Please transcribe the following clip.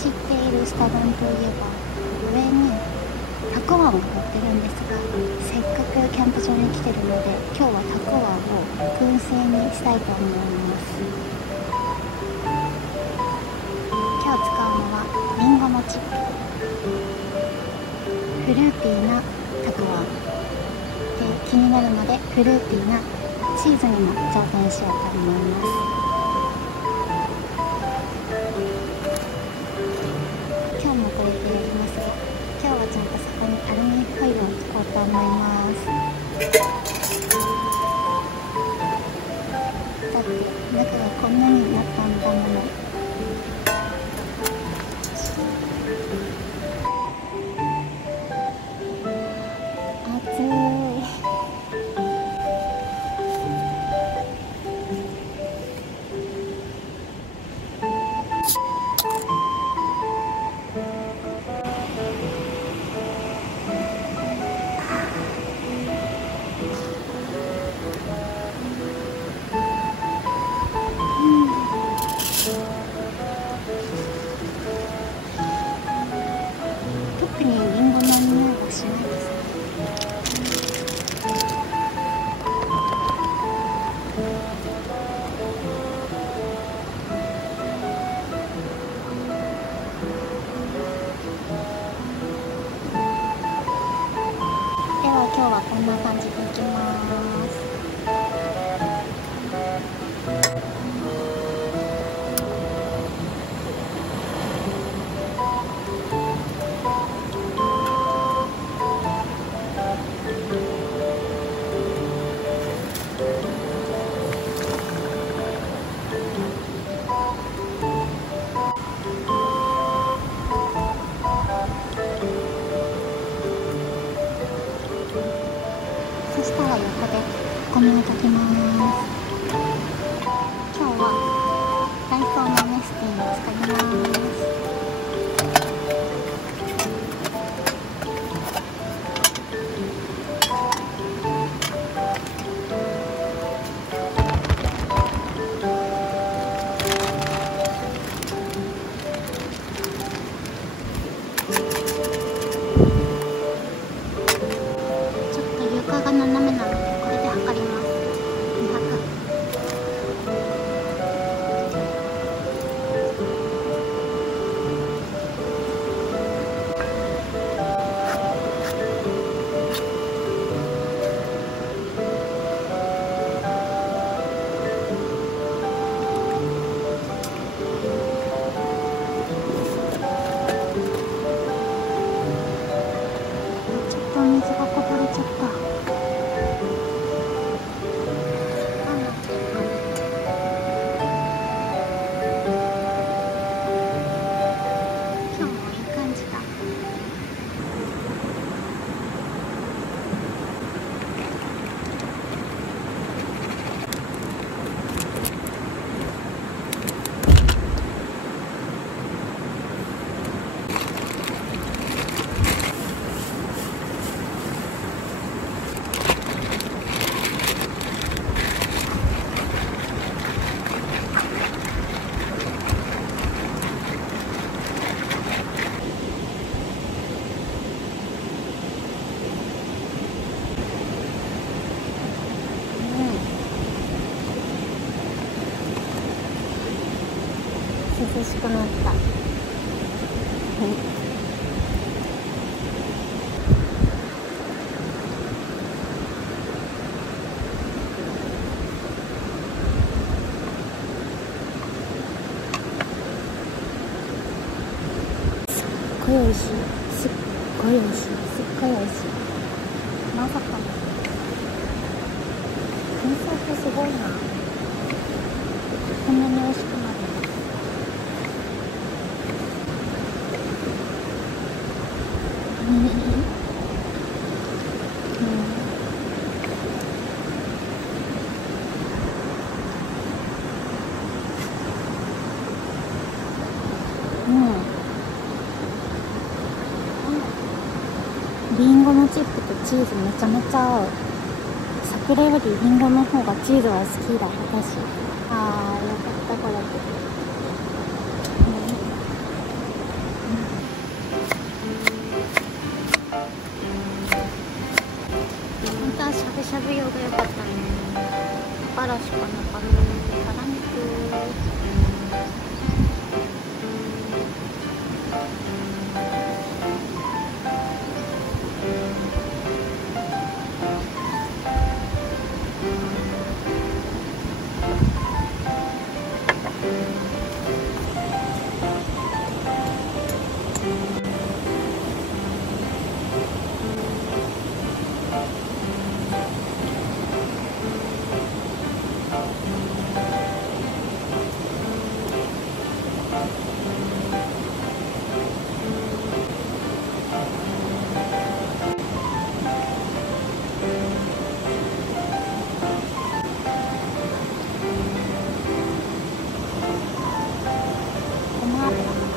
知っているスタ丼といえば上にたくあんが乗ってるんですが、せっかくキャンプ場に来てるので今日はたくあんを燻製にしたいと思います。今日使うのはりんごのチップ、フルーティーなたくあんで、気になるのでフルーティーなチーズにも挑戦しようと思います。今日もこれでやりますが、今日はちゃんとそこにアルミホイルを使おうと思います。だって中がこんなになったんだもの。熱い。特にリンゴの匂いはしないですね。では今日はこんな感じでいきます。そしたら横でお米を炊きます。今日はダイソーのメスティンを使います。床が斜めなのでこれで測ります。200。ちょっと水がこぼれちゃった。涼しくなった。すっごい美味しい。すっごい美味しい。すっごい美味しい。まさかの燻製ってすごいな。こんなに美味しくなる。リンゴのチップとチーズめちゃめちゃ合う。桜よりリンゴの方がチーズは好きだ、私。あー、よかった、これ。でしゃぶ用が良かったね。バラしかなかったのでバラ肉。ごま油。